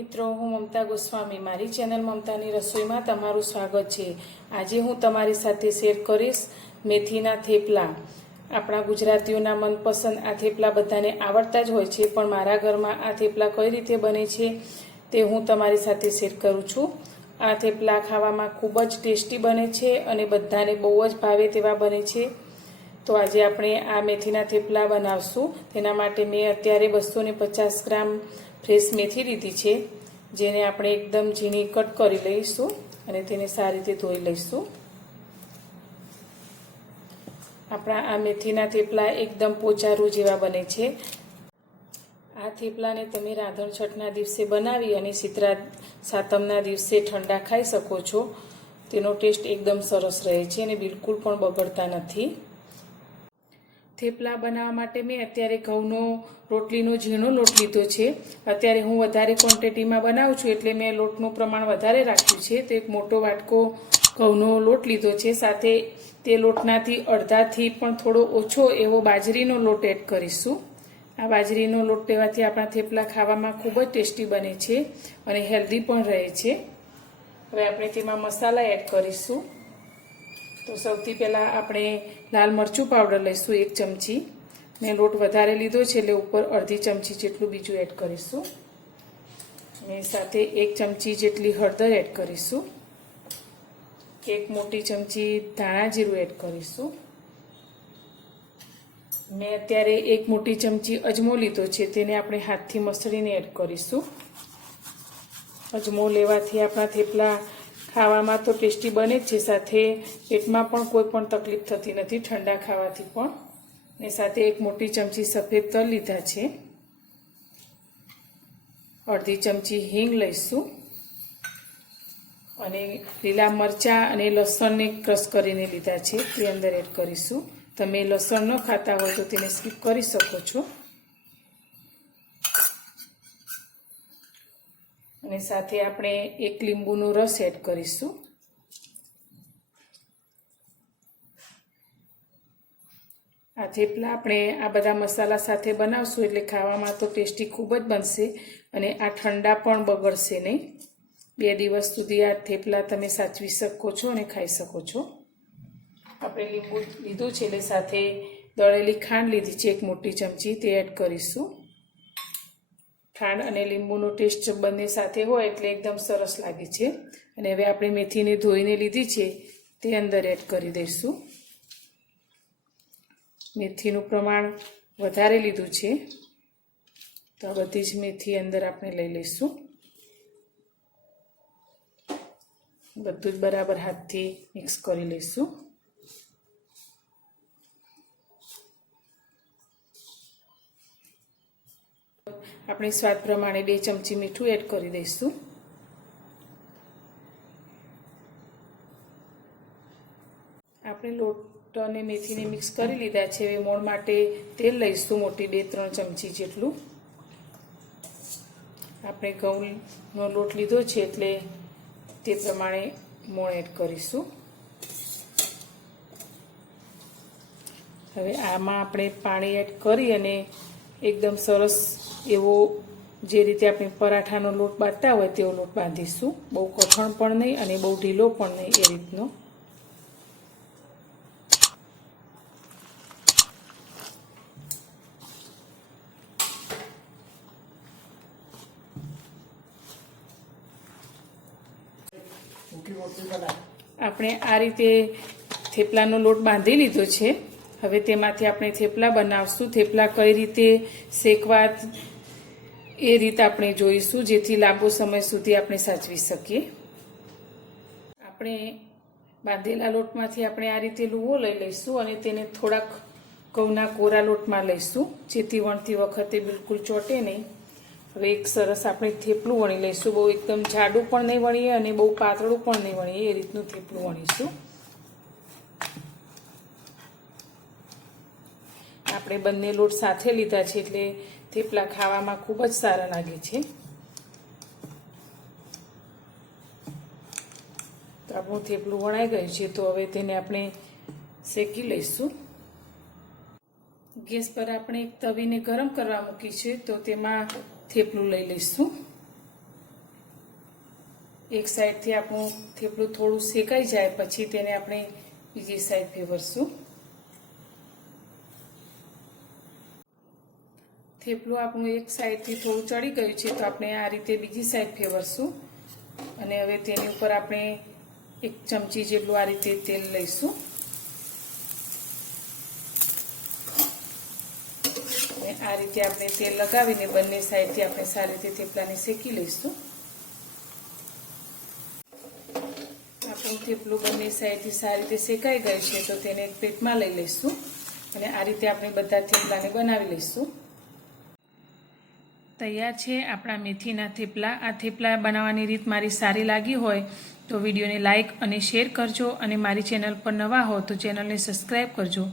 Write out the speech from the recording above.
મિત્રો, હું મમતા ગોસ્વામી મારી ચેનલ મમતાની રસોઈમાં તમારું સ્વાગત છે। આજે હું તમારી સાથે શેર કરીશ મેથીના થેપલા। આપણા ગુજરાતીઓના મનપસંદ આ થેપલા બધાને આવડતા જ હોય છે, પણ મારા ઘરમાં આ થેપલા કઈ રીતે બને છે તે હું તમારી સાથે શેર કરું છું। આ થેપલા ખાવામાં ખૂબ જ ટેસ્ટી બને છે અને બધાને બહુ જ ભાવે તેવા બને છે। તો આજે આપણે આ મેથીના થેપલા બનાવશું। તેના માટે મેં અત્યારે 250 ગ્રામ ફ્રેશ મેથી લીધી છે, જેને આપણે એકદમ ઝીણી કટ કરી લઈશું અને તેને સારી રીતે ધોઈ લઈશું। આપણા આ મેથીના થેપલા એકદમ પોચારું જેવા બને છે। આ થેપલાને તમે રાંધણ છઠના દિવસે બનાવી અને શીતળા સાતમના દિવસે ઠંડા ખાઈ શકો છો। તેનો ટેસ્ટ એકદમ સરસ રહે છે અને બિલકુલ પણ બગડતા નથી। થેપલા બનાવવા માટે મેં અત્યારે ઘઉંનો રોટલીનો ઝીણો લોટ લીધો છે। અત્યારે હું વધારે ક્વોન્ટિટીમાં બનાવું છું એટલે મેં લોટનું પ્રમાણ વધારે રાખ્યું છે। તો એક મોટો વાટકો ઘઉંનો લોટ લીધો છે, સાથે તે લોટનાથી અડધાથી પણ થોડો ઓછો એવો બાજરીનો લોટ એડ કરીશું। આ બાજરીનો લોટ લેવાથી આપણા થેપલા ખાવામાં ખૂબ જ ટેસ્ટી બને છે અને હેલ્ધી પણ રહે છે। હવે આપણે તેમાં મસાલા એડ કરીશું। તો સૌથી પહેલાં આપણે લાલ મરચું પાવડર લઈશું 1 ચમચી। મેં લોટ વધારે લીધો છે એટલે ઉપર અડધી ચમચી જેટલું બીજું એડ કરીશું અને સાથે 1 ચમચી જેટલી હળદર એડ કરીશું। 1 મોટી ચમચી ધાણા જીરું એડ કરીશું। મેં અત્યારે 1 મોટી ચમચી અજમો લીધો છે, તેને આપણે હાથથી મસળીને એડ કરીશું। અજમો લેવાથી આપણા થેપલા ખાવામાં તો ટેસ્ટી બને જ છે, સાથે પેટમાં પણ કોઈ પણ તકલીફ થતી નથી ઠંડા ખાવાથી પણ। ને સાથે 1 મોટી ચમચી સફેદ તલ લીધા છે, અડધી ચમચી હિંગ લઈશું અને લીલા મરચાં અને લસણને ક્રશ કરીને લીધા છે, તે અંદર એડ કરીશું। તમે લસણ ન ખાતા હોય તો તેને સ્કીપ કરી શકો છો। અને સાથે આપણે 1 લીંબુનો રસ એડ કરીશું। આ થેપલા આપણે આ બધા મસાલા સાથે બનાવશું એટલે ખાવામાં તો ટેસ્ટી ખૂબ જ બનશે અને આ ઠંડા પણ બગડશે નહીં। 2 દિવસ સુધી આ થેપલા તમે સાચવી શકો છો અને ખાઈ શકો છો। આપણે લીંબુ લીધું છે એટલે સાથે દળેલી ખાંડ લીધી છે 1 મોટી ચમચી, તે એડ કરીશું। ખાંડ અને લીંબુનો ટેસ્ટ બંને સાથે હોય એટલે એકદમ સરસ લાગે છે। અને હવે આપણે મેથીને ધોઈને લીધી છે તે અંદર એડ કરી દઈશું। મેથીનું પ્રમાણ વધારે લીધું છે તો આ બધી જ મેથી અંદર આપણે લઈ લઈશું। બધું જ બરાબર હાથથી મિક્સ કરી લઈશું। આપણે સ્વાદ પ્રમાણે 2 ચમચી મીઠું એડ કરી દઈશું। આપણે લોટ અને મેથીને મિક્સ કરી લીધા છે। હવે મોણ માટે તેલ લઈશું, મોટી 2-3 ચમચી જેટલું। આપણે ઘઉંનો લોટ લીધો છે એટલે તે પ્રમાણે મોણ એડ કરીશું। હવે આમાં આપણે પાણી એડ કરી અને એકદમ સરસ એવો જે રીતે આપણે પરાઠાનો લોટ બાંધતા હોય તેવો લોટ બાંધીશું। બહુ કઠણ પણ નહીં અને બહુ ઢીલો પણ નહીં, એ રીતનો। આપણે આ રીતે થેપલાનો લોટ બાંધી લીધો છે। હવે તેમાંથી આપણે થેપલા બનાવશું। થેપલા કઈ રીતે શેકવા એ રીતે આપણે જોઈશું, જેથી લાંબો સમય સુધી આપણે સાચવી શકીએ। આપણે બાંધેલા લોટમાંથી આપણે આ રીતે લુવો લઈ લઈશું અને તેને થોડાક ઘઉંના કોરા લોટમાં લઈશું, જેથી વણતી વખતે બિલકુલ ચોટે નહીં। હવે એક સરસ આપણે થેપલું વણી લઈશું। બહુ એકદમ જાડું પણ નહીં વણીએ અને બહુ પાતળું પણ નહીં વણીએ, એ રીતનું થેપલું વણીશું। આપણે બંને લોટ સાથે લીધા છે એટલે થેપલા ખાવામાં ખૂબ જ સારા લાગે છે। તો આપણું થેપલું વણાઈ ગયું છે, તો હવે તેને આપણે શેકી લઈશું। ગેસ પર આપણે એક તવીને ગરમ કરવા મૂકી છે, તો તેમાં થેપલું લઈ લઈશું। એક સાઈડથી આપણું થેપલું થોડું શેકાઈ જાય પછી તેને આપણે બીજી સાઈડ ફેરવશું. થેપલું આપણું એક સાઈડથી થોડું ચડી ગયું છે તો આપણે આ રીતે બીજી સાઈડ ફેરવશું. અને હવે તેની ઉપર આપણે 1 ચમચી જેટલું આ રીતે તેલ લઈશું. અને આ રીતે આપણે તેલ લગાવીને બંને સાઈડથી આપણે સારી રીતે થેપલાને શેકી લઈશું. આપણું થેપલું બંને સાઈડથી સારી રીતે શેકાઈ ગયું છે તો તેને એક પ્લેટમાં લઈ લઈશું. અને આ રીતે આપણે બધા થેપલાને બનાવી લઈશું. તૈયાર છે આપણા મેથીના થેપલા. આ થેપલા બનાવવાની રીત મારી સારી લાગી હોય તો વિડીયોને લાઇક અને શેર કરજો અને મારી ચેનલ પર નવા હો તો ચેનલને સબસ્ક્રાઈબ કરજો.